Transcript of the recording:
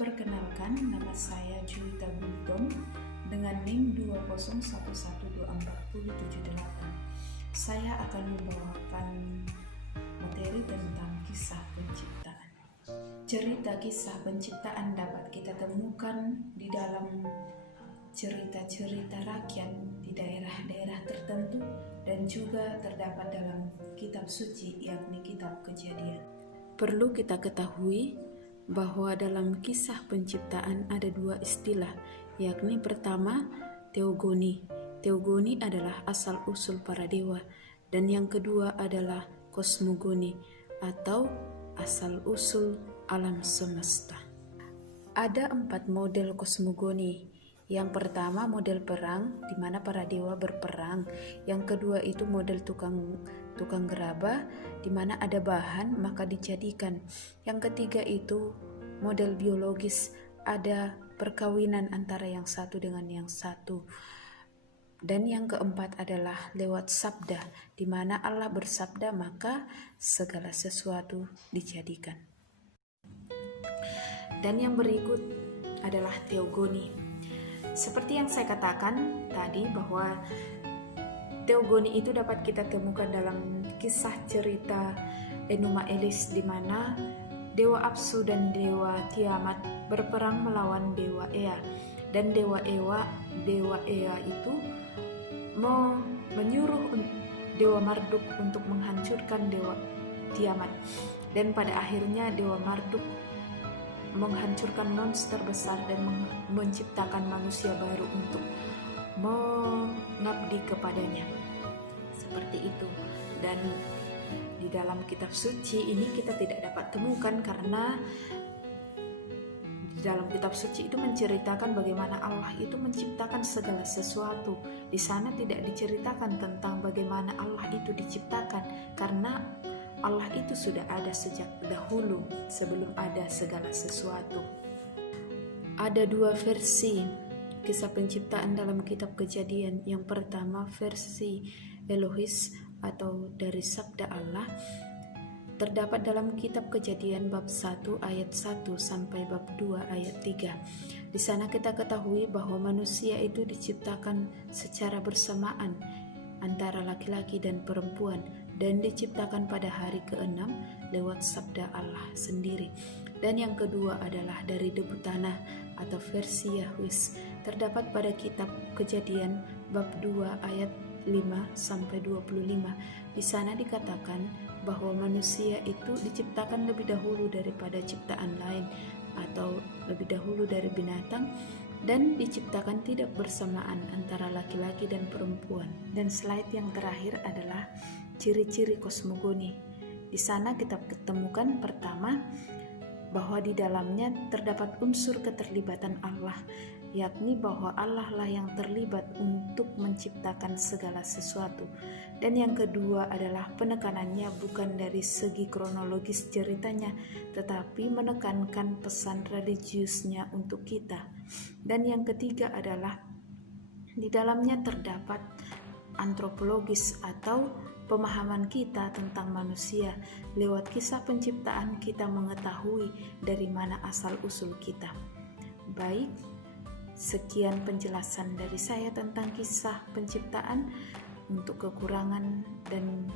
Perkenalkan, nama saya Juwita Gultom dengan NIM 201124078. Saya akan membawakan materi tentang kisah penciptaan. Cerita kisah penciptaan dapat kita temukan di dalam cerita-cerita rakyat di daerah-daerah tertentu dan juga terdapat dalam kitab suci, yakni kitab Kejadian. Perlu kita ketahui bahwa dalam kisah penciptaan ada dua istilah, yakni pertama teogoni. Teogoni adalah asal-usul para dewa, dan yang kedua adalah kosmogoni atau asal-usul alam semesta. Ada 4 model kosmogoni. Yang pertama model perang, di mana para dewa berperang. Yang kedua itu model tukang gerabah, di mana ada bahan maka dijadikan. Yang ketiga itu model biologis, ada perkawinan antara yang satu dengan yang satu. Dan yang keempat adalah lewat sabda, di mana Allah bersabda maka segala sesuatu dijadikan. Dan yang berikut adalah teogoni. Seperti yang saya katakan tadi bahwa teogoni itu dapat kita temukan dalam kisah cerita Enuma Elis, di mana Dewa Apsu dan Dewa Tiamat berperang melawan Dewa Ea, dan Dewa Ea itu menyuruh Dewa Marduk untuk menghancurkan Dewa Tiamat, dan pada akhirnya Dewa Marduk menghancurkan monster besar dan menciptakan manusia baru untuk mengabdi kepadanya. Seperti itu. Dan di dalam kitab suci ini kita tidak dapat temukan, karena di dalam kitab suci itu menceritakan bagaimana Allah itu menciptakan segala sesuatu. Di sana tidak diceritakan tentang bagaimana Allah itu diciptakan, karena Allah itu sudah ada sejak dahulu sebelum ada segala sesuatu. Ada 2 versi kisah penciptaan dalam kitab Kejadian. Yang pertama versi Elohis atau dari sabda Allah, terdapat dalam kitab Kejadian bab 1 ayat 1 sampai bab 2 ayat 3. Di sana kita ketahui bahwa manusia itu diciptakan secara bersamaan antara laki-laki dan perempuan, dan diciptakan pada hari ke-6 lewat sabda Allah sendiri. Dan yang kedua adalah dari debu tanah atau versi Yahwis, terdapat pada kitab Kejadian bab 2 ayat 5 sampai 25. Di sana dikatakan bahwa manusia itu diciptakan lebih dahulu daripada ciptaan lain atau lebih dahulu dari binatang, dan diciptakan tidak bersamaan antara laki-laki dan perempuan. Dan slide yang terakhir adalah ciri-ciri kosmogoni. Di sana kita ketemukan pertama bahwa di dalamnya terdapat unsur keterlibatan Allah, yakni bahwa Allah lah yang terlibat untuk menciptakan segala sesuatu. Dan yang kedua adalah penekanannya bukan dari segi kronologis ceritanya, tetapi menekankan pesan religiusnya untuk kita. Dan yang ketiga adalah di dalamnya terdapat antropologis atau pemahaman kita tentang manusia. Lewat kisah penciptaan kita mengetahui dari mana asal-usul kita. Baik, sekian penjelasan dari saya tentang kisah penciptaan. Untuk kekurangan dan